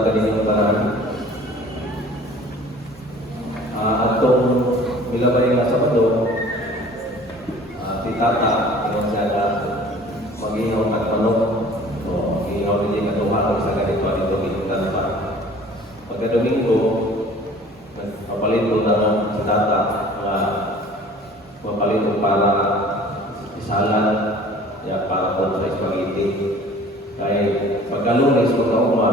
kanilang paraan. Atong milabay nga Sabado, si Tata, yung siya na mag-ihaw at manok. So, mag-ihaw din katuhan sa ganito at ito ginutan pa. Pagka Domingo, papalito na si Tata mapalito para isalan ya para po sa spaghetti. Kaya pagka-Lunes ko na uma,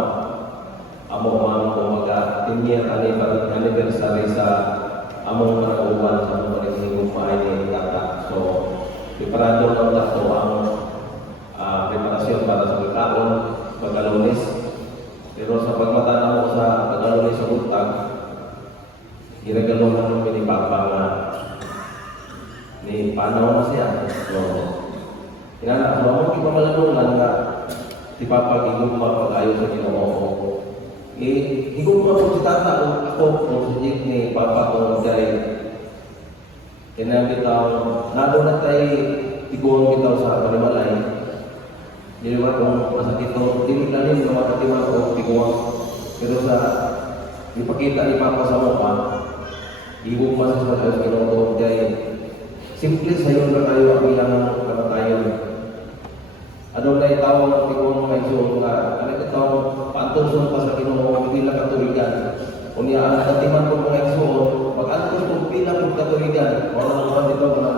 amo man kumaga tinir anniversary sa among nauban sa mga naging kumain ni Tata. So, preparado na lang ito ang preparasyon para sa pagkaon pagka-Lunes. Pero sa pagmatana mo sa pagka-Lunes sa utang, ginagalo na namin ni Papa nga ni Panaw na siya. So, kinana, so ako ipamalanunan nga si Papa gigugma pag-ayo sa Ginoo. Higugma po si Tata ako kung sujit ni Papa kung dahil kinabitaw, nado na tayo iguang bitaw sa Panimalay. Hindi naman kung masakit ito, hindi lalim na makatiwa ko iguang. Pero sa ipakita ni Papa sa mukha, higugma sa pag-ayo sa Ginoo dahil simple sa iyo na tayo ang bilang ng kamatayon. Ano na itawag ang tigong mga iso nga, ano itawag paantoson pa sa Ginoo bilang katuligan. Kung ang katiman ko mga iso, pag-antos ko bilang katuligan, wala naman ito na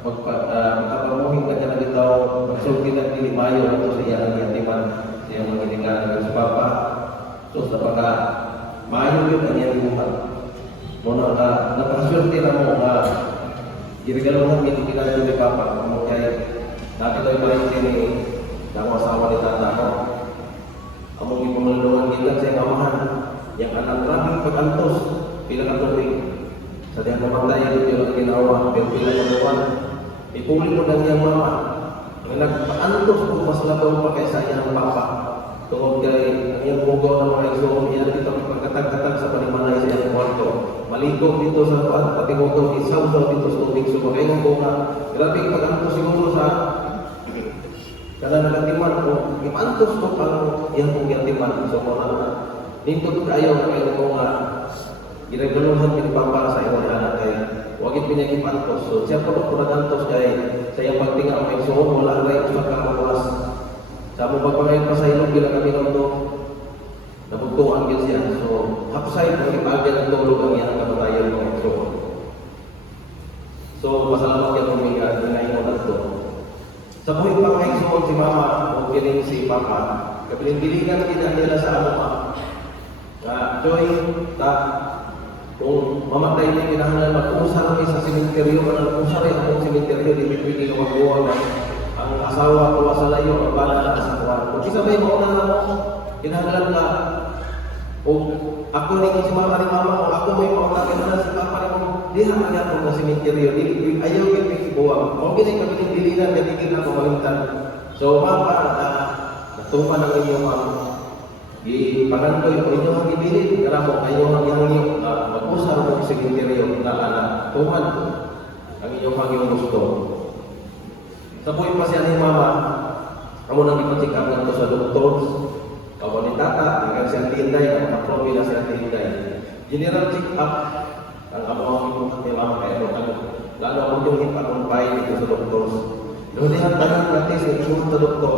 magpapamuhin ka niya na ito, magsulti ng tilimayo ito sa iyang katiman, sa iyang mga ginagawa sa Papa. So sa pagka, maayo yun ang iyang ibuhan. Muna ka, napakaswerte na mo nga, ginagaluhan yung ginagawa ni Papa, kung kaya dati tayo marintin ni ang asawa ni Tata ko. Among ipamalaluhan kita sa iyong amahan, yung anak raming pag-antos, pilang katuloy. Sa diyang mamatay ito yung ginawa, pero pilang katuloy. Ipuli mo ng iyong mama, ang nagpa-antos kung mas labaw pa kaysa iyang Papa. Tungkol kay ang iyong bugaw ng mga iso, iyan dito pagkatag-katag sa Panimalay sa iyong kwarto. Maligog dito sa kuwan, pati mo ito, isaw-saw dito sa tubig. So, magayong ko nga, grabe yung pag-antos siguro sa kada nagatiman ko, ipantos ko pang iyang kong yatiman. So, mga dito kayo ko nga, ginagaluhan din Papa sa iyong anak kaya huwag ipinagipantos. So, siya po ko nagantos kay sa iyong pagtinga ang may suho, wala rin sa kakakulas. Sa mo pagpangayon pa sa ilong, bilang kami ng ito, nabugtuan din siya. So, hapsay kung ipagyan ang tulog ang iyang kamatayan ng ito. So, masalamat yan huminga, ngayon mo na ito. Sa buhay pa ngayon suon si Mama, o kining si Papa, kabiling-bilingan kita nila sa ama. Joy, kung mamatay na kinahanglan, mag-usar kami sa simenteryo, mag-usar rin akong simenteryo, di pwede magawa na ang asawa ko sa layo, ang bala na sa kuwan. Kung isa may mauna na mo, kinahanglan na, kung ako rin si Mama ni Mama, kung ako may mauna, kinahanglan si Papa rin mo, di naman ako na simenteryo, ayaw yung buwang. Kung kinilang natigil na kumalintan. So, Mama, natuman ang inyong ipangandoy ko inyong ang ibilin. Kaya mo, ayaw ang inyong mag-usar mo sa simenteryo na tuman ang inyong pangiyong gusto. Sa buhay pa siya ni Mama, amo nang ipatik up na ito sa doktor, kawa ni Tata, hanggang siyang tinday, ang matrobi na siyang tinday. General check-up, ang among ipungat ni Mama kaya lalo ang yung ipakumpay dito sa doktor. Lulihan tayo natin sa ipungat sa doktor,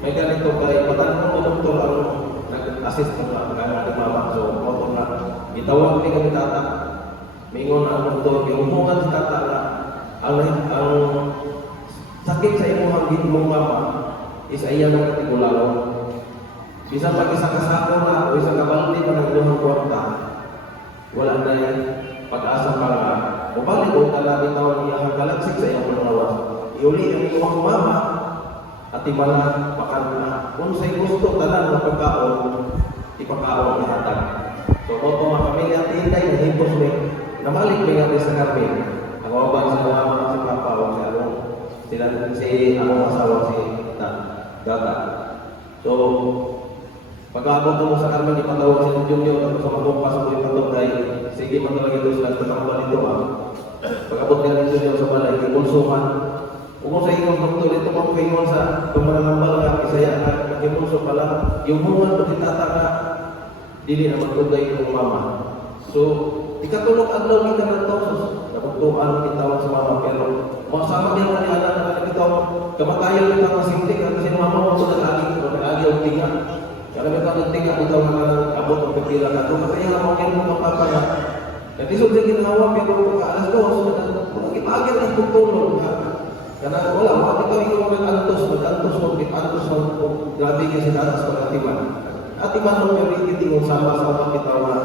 may ganito kaya patanong ng doktor ang nag-assist na pagkana ni Mama. So, ako na, itawag ni kami Tata, mingon ang doktor, iumungan si Tata na ang sakit sa imong mong Mama is ayan ang katigulalo. Bisa pag-isa kasako na o isang kabaldi pa ng iluhang kwarta, wala na yan pag-asa pa nga. O balik o talabi tawag niya ang galaksik sa iyong panawas. Iuli ang iyong Mama at ibala pakan na. Kung sa'y gusto talang na pagkaon, ipakaon ang hatag. So, kung mga pamilya at hintay na hipos may namalik may natin sa karpin. Ang mabang sa Mama si Papa o si Along. Sila si akong asawa si Tata. So, pag-aabot mo sa Carmen, ipatawag si Junior at sa magpapasok mo ipatawag dahil sige pa talaga ito sila tatanggal nito pag-abot niya ni Junior sa balay, impulsuhan. Kung sa ingon doktor, ito pang kaingon sa tumanambal ka, isaya ka, impulso pala, yung hungan pag Tata ka, dili na magtugay yung mama. So, ikatulog adlaw kita ng tosos, nabutuan kita sa mama, pero masama din na niya na kita, kamatayan kita masintik, kasi mama mo sa nag-agi ang tinga. Kaya kita nagtinga, kita abot ang pipila na ito, kaya nga mga kaya mga papa na, natisog sa ginawa, pero alas ko, ipagin ang tutulog na, karena wala, mga kita yung nag-antos, grabe kasi natas pag-atiman. Atiman mo yung ikitingong sama-sama kita na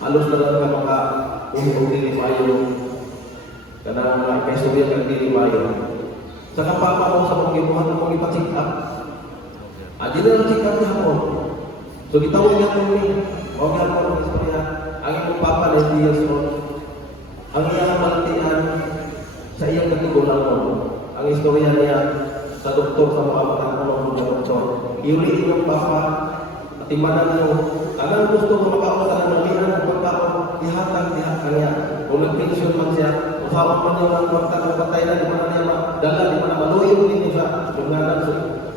halos na lang ka maka-umuli ni Mayo. Karena mga kaistorya kang dili Mayo. Sa kapapa mo sa mga ibuhan mo ipa-check up. Di na lang check up niya mo. So, gitawin niya mo ni, huwag niya mo ang istorya. Ang iyong papa na 10 years old. Ang iyang malatian sa iyang katigulan mo. Ang istorya niya sa doktor, sa mga matangkulong ng doktor. Iulitin ng papa, at imanan mo, anong gusto mo makaon ka ng ulihan ng pagkaon, ihatag niya. Kung nag-pension man siya, usawan man niya ng patay na, di man na niya madala, di man na maluyong din niya yung nanan. So,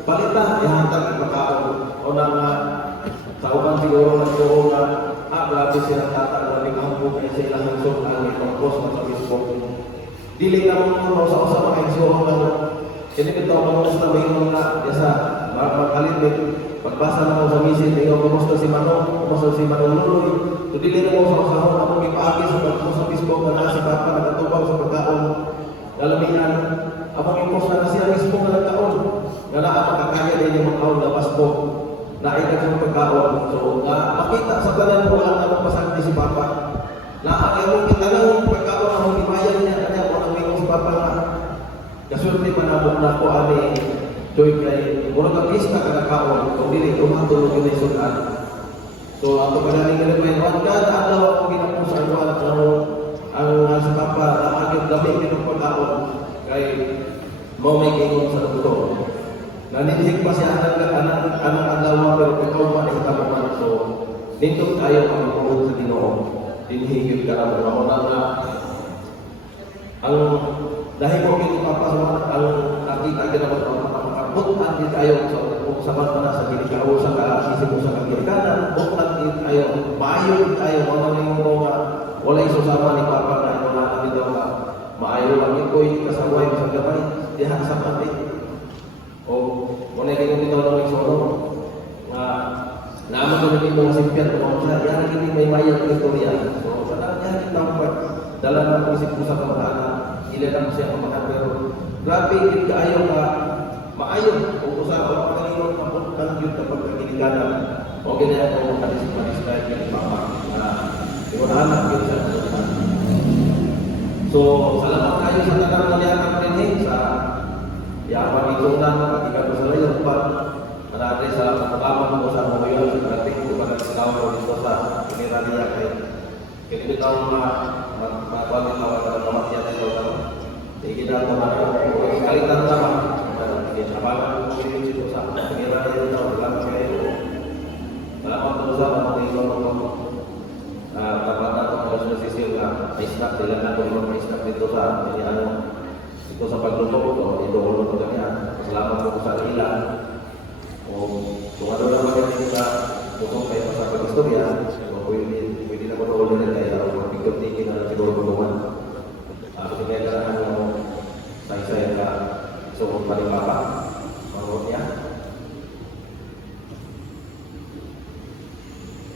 palitan, ihatag ipakaon. O na nga, sa uban siguro na siguro na, grabe siya tatag, maraming kampo, kaya sa ilang hansok, ang ipang-post na sa Facebook. Dili na mo sa usa makaigsuon na kini bitaw kamusta may mga yasa makalit may pagbasa na mo sa message ay kamusta si Manong, kamusta si Manong Luloy. So dili na mo sa usahon ako gipaagi sa Facebook na si Papa nagatubang sa pagkaon. Lalamian ako i-post na siya mismo na nagkaon. Nga na ako kakaya din yung makaon labas po. Naitag sa pagkaon. So makita sa tanan mo lang na pasakti si Papa. Naagaw kita lang pagkaon ang himayan niya kanya ko ang mingo si Papa nga. Kasulti manabok na ko ani joy kay murag ang lista kada kaon kung dili tumatulog yun ay sudan. So ato pa galing nga may kada adlaw ako ginapos ang ang si Papa naagid dami ng pagkaon kay mo may kingon sa doktor. Nanindig pa siya anang adlaw pero ikaw pa ni katabunan. So nindot tayo ang puhod sa Ginoo. Dinhigit ka na mo na ang dahil mo kini papasok ang nakita ka naman makabutang din tayo sa sabat na sa ginikaw sa kaisip mo sa kagirikanan, butang din tayo, maayo din tayo, mga nang mga wala isusama ni Papa na ito na dito ka, maayo lang ito'y kasaway mo sa gabay, dihan sa pati. O, muna kayo dito na isono, nga naman ko naging mga simpian, kung siya, yan naging may mayang istorya. So, sana yan yung tampat, dala na po isip ko sa kamaraan, ilan siya kamahan, pero grabe, hindi ka ayaw ka, maayon, kung usapan ka kanino, mapuntan yun kapag kaginikanan, o ganyan ako manis kahit yung Papa, na iwanahan yun siya. So, salamat kayo sa tanang naliakan rin sa yaman itong lang, patikan ko sa layon, Maraming salamat po sa mga yun, sa ating kepada kawan dito sa Pinirania kay kita makakuha ng mga kematian ito. Jadi kita sekali sama, kita abangan dito sa Pinirania ito, salamat po sa mga ito. Kapag ako sa sisil na isnak, sila na kung mga isnak dito sa ito sa paglulog, ito ulo ko ganyan. Salamat po sa ilan. Kung ano naman yung kita kung kayo sa pag-istorya, pwede na ko na ulit kayo, pag-tingin na siguro gumawa.